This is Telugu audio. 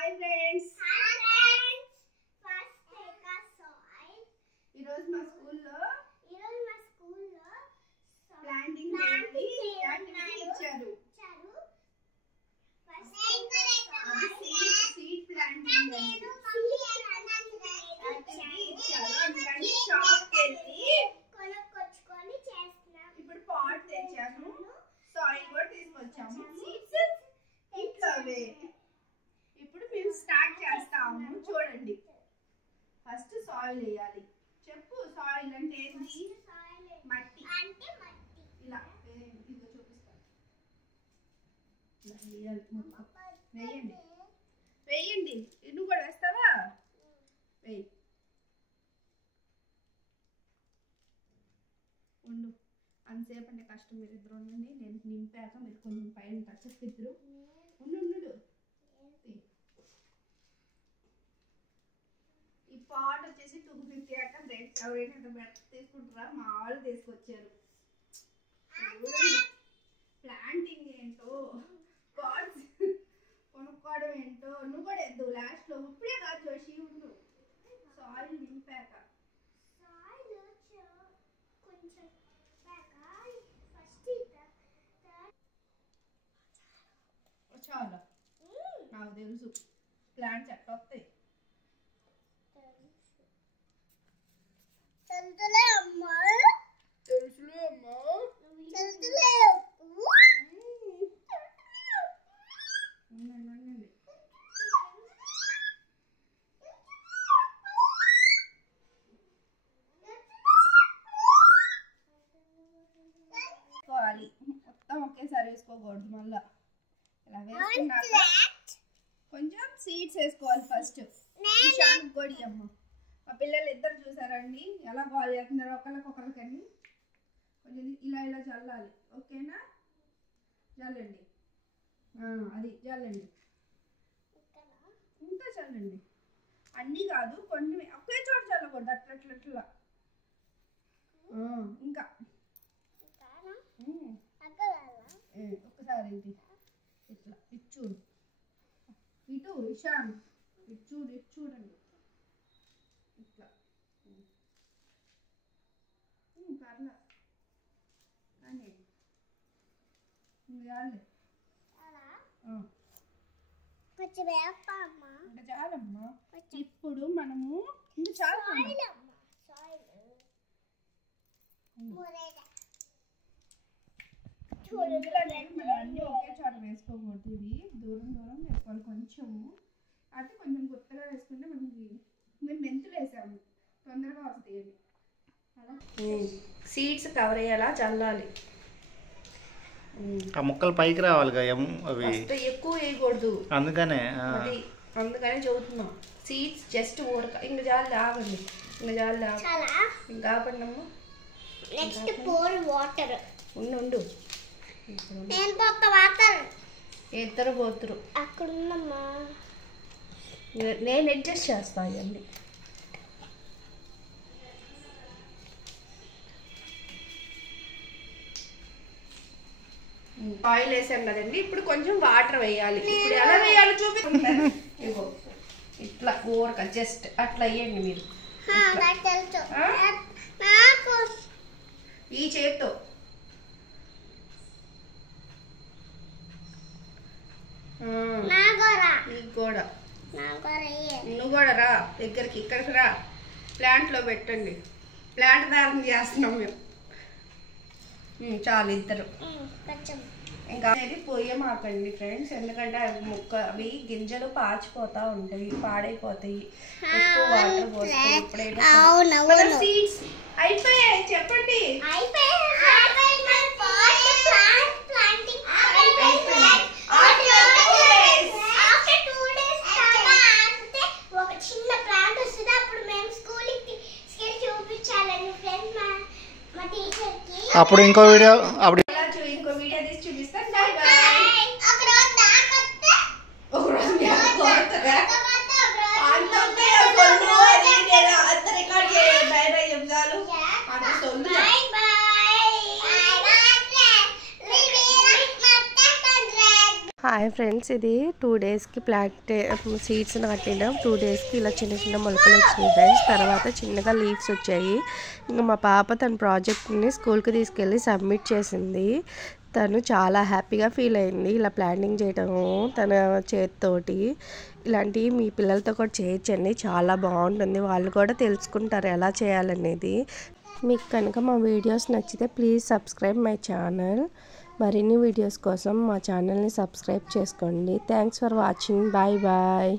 Hi friends. First take a soil. ఈ రోజు మా స్కూల్లో ప్లాంటింగ్ యాక్టివిటీ ఇచ్చారు. ఫస్ట్ సీడ్ ప్లాంటింగ్ యాక్టివిటీ ఇచ్చారు. అందుకని షాప్కి వెళ్ళి కొనుక్కొచ్చుకొని చేస్తున్నాం. ఇప్పుడు పాట్ తెచ్చాను, సాయిల్ కూడా తీసుకొచ్చాము. సీడ్స్ ఇట్లవే. ఇప్పుడు మేము స్టార్ట్ చేస్తాము. చూడండి, ఫస్ట్ సాయిల్ వేయాలి. చెప్పు, సాయిల్ అంటే ఏంటి? మట్టి. అంటే మట్టి. ఇలా ఇదిగో చూపిస్తాను. ఇలా వేయాలి మొత్తం. వేయండి వేయండి. నువ్వు కూడా వేస్తావా? వేయి. ఉండు, అంతసేపు అంటే కష్టం. మీరు ఇద్దరు ఉండండి, నేను నింపాక మీరు కొంచెం పైన టచ్ ఇద్దరు ఉండు. ఈ పాట్ వచ్చేసి 250 అట్ట ఫ్రెండ్స్. ఎవరైనా అంత బెట్ట తీసుకుంటారా? మా వాళ్ళు తీసుకొచ్చారు. ప్లాంటింగ్ ఏంటో, పాట్స్ కొనుక్కోవడం ఏంటో. నువ్వు కూడా ఎద్దు లాస్ట్లో. ఇప్పుడే కాదు జోషి, ఉండు. సాయిల్ నింపాక కొంచెం చాలా నాకు తెలుసు ప్లాంట్స్ ఎట్లా వస్తాయి. తెలుసులే అమ్మా. వేసుకోవాలి మొత్తం ఒకేసారి వేసుకోకూడదు. మళ్ళా ఇలా వేసుకున్నాక కొంచెం సీడ్స్ వేసుకోవాలి ఫస్ట్. ఇషాన్ కొడి అమ్మ. మా పిల్లలు ఇద్దరు చూసారండి ఎలా బాల్ చేస్తున్నారు ఒకరికొకరికని. కొంచెం ఇలా ఇలా చల్లాలి. ఓకేనా? చల్లండి. అది చల్లండి, ఇంకా చల్లండి. అన్నీ కాదు, కొన్ని ఒకే చోట చల్లకూడదు. అట్లా ఇంకా ఒక్కసారి ఇది ఇట్లా ఇచ్చూడు. ఇటు ఇషాన్ చూడండి ఇట్లా. పర్లా కానీ ఇంకా చాలమ్మా. ఇప్పుడు మనము ఇంకా చాలా అన్నీ ఒకే చోట వేసుకోకూడదు. ఇవి దూరం వేసుకోవాలి. కొంచెము అయితే కొంచెం గుత్తగా వేసుకుంటే మనకి. మేము మెంతులు వేసాము, తొందరగా వస్తాయి అవి. అలా సీడ్స్ కవర్ అయ్యేలా చల్లాలి. ఆ ముక్కలు పైకి రావాలి అవి ఎక్కువ వేయకూడదు. అందుకనే చదువుతున్నాం. సీడ్స్ జస్ట్ ఊరక. ఇంకా జాలి ఆగండి, ఇంకా ఆపండమ్మా. Next pour water. ఉండు నేను పోత వాటర్. ఇద్దరు పోతురు. అక్కడ ఉందమ్మా. నేను అడ్జస్ట్ చేస్తా ఇవన్నీ. ఆయిల్ వేసాం కదండి, ఇప్పుడు కొంచెం వాటర్ వేయాలి. ఇప్పుడు ఎలా వేయాలో చూపిస్తాను. ఇగో ఇట్లా ఊరక జస్ట్ అట్లా వేయండి మీరు. ఈ చేత్తో నువ్వు కూడా రా దగ్గరికి. ఇక్కడికి రా, ప్లాంట్లో పెట్టండి. ప్లాంట్ దారం చేస్తున్నాం మేము. చాలు ఇద్దరు. ఇంకా అనేది పొయ్యమాకండి ఫ్రెండ్స్, ఎందుకంటే అవి గింజలు పాచిపోతా ఉంటాయి, పాడైపోతాయి. ఎక్కువ వాటర్ పోస్తాయి. ఇప్పుడైనా సీడ్స్ అయిపోయాయి. చెప్పండి. అప్పుడు ఇంకో వీడియో తీసి చూపిస్తాను. హాయ్ ఫ్రెండ్స్, ఇది 2 డేస్కి ప్లాంట్ సీడ్స్ నాటినాం. 2 డేస్కి ఇలా చిన్న చిన్న మొలకలు వచ్చినాయి ఫ్రెండ్స్. తర్వాత చిన్నగా లీవ్స్ వచ్చాయి. ఇంకా మా పాప తన ప్రాజెక్ట్ని స్కూల్కి తీసుకెళ్ళి సబ్మిట్ చేసింది. తను చాలా హ్యాపీగా ఫీల్ అయింది ఇలా ప్లాంటింగ్ చేయటము తన చేతితోటి. ఇలాంటివి మీ పిల్లలతో కూడా చేయొచ్చండి, చాలా బాగుంటుంది. వాళ్ళు కూడా తెలుసుకుంటారు ఎలా చేయాలనేది. మీకు కనుక మా వీడియోస్ నచ్చితే ప్లీజ్ సబ్స్క్రైబ్ మై ఛానల్. మరిన్ని వీడియోస్ కోసం మా ఛానల్ని సబ్స్క్రైబ్ చేసుకోండి. Thanks for watching. Bye bye.